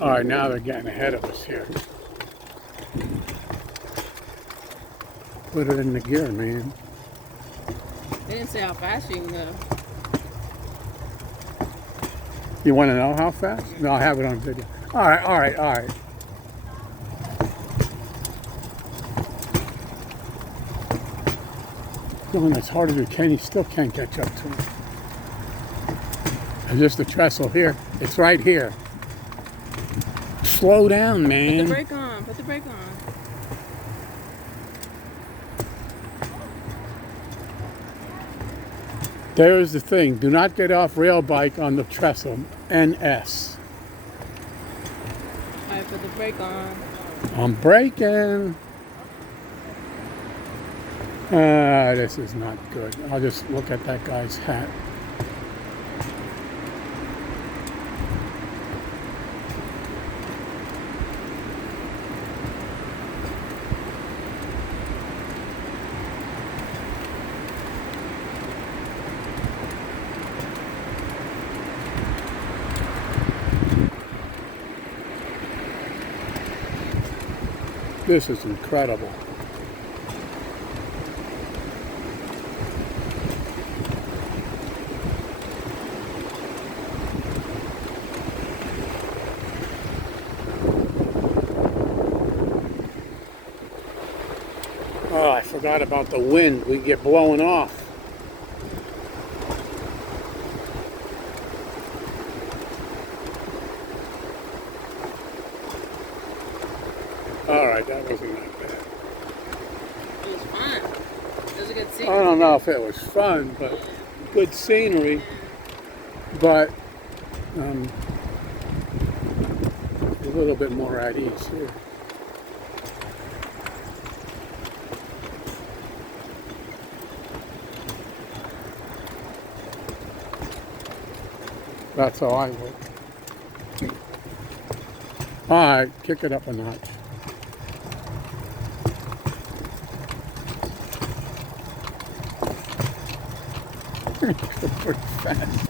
All right, now they're getting ahead of us here. Put it in the gear, man. They didn't say how fast you can go. You want to know how fast? No, I have it on video. All right, all right, all right. Going as hard as you can, you still can't catch up to him. There's just a trestle here. It's right here. Slow down, man. Put the brake on. Put the brake on. There's the thing. Do not get off rail bike on the trestle. NS. All right, put the brake on. I'm braking. This is not good. I'll just look at that guy's hat. This is incredible. Oh, I forgot about the wind. We get blown off. All right, that wasn't that bad. It was fun. It was a good scene. I don't know if it was fun, but good scenery. But a little bit more at ease here. That's how I work. All right, kick it up a notch. Pretty fast.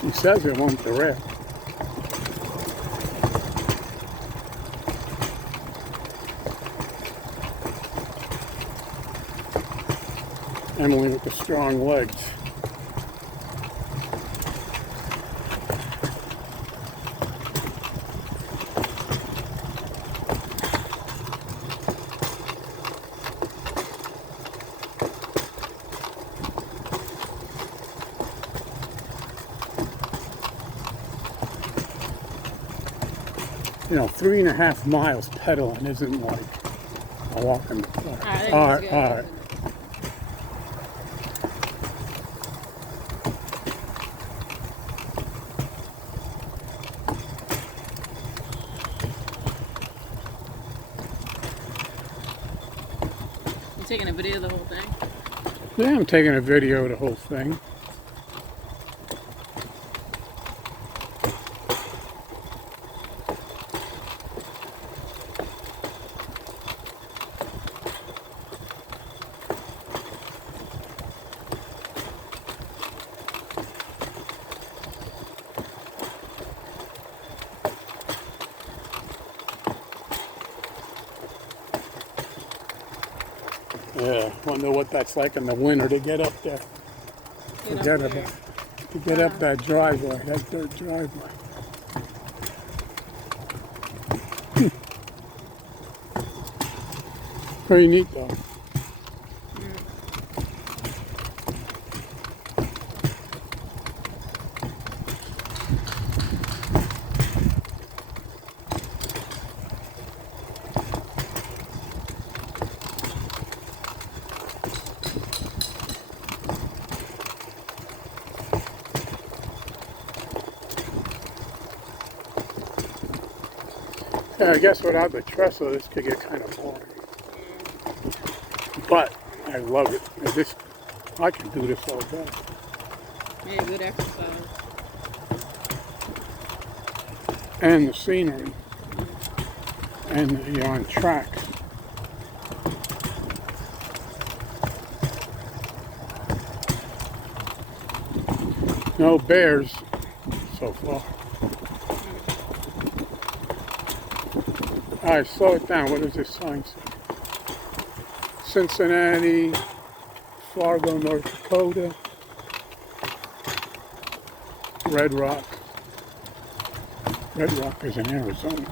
She says it won't derail. Emily with the strong legs. You know, 3.5 miles pedaling isn't like a walk in the park. All right, all right. You taking a video of the whole thing? Yeah, I'm taking a video of the whole thing. Yeah, wonder what that's like in the winter to get up there. Forget about it. To get up that driveway, that dirt driveway. Pretty neat though. Yeah, I guess without the trestle, this could get kind of boring. But I love it. I can do this all day. Yeah, good exercise. And the scenery. And you're on tracks. No bears so far. All right, slow it down. What does this sign say? Cincinnati, Fargo, North Dakota, Red Rock. Red Rock is in Arizona.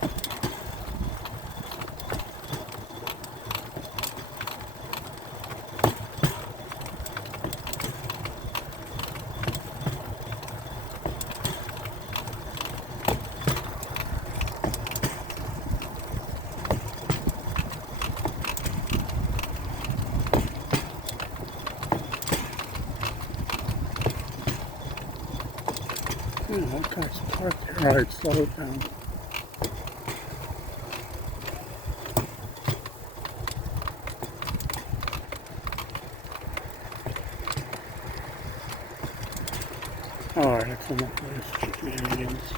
All kinds of parked here. All right, slow it down. All right, that's enough of this shenanigans.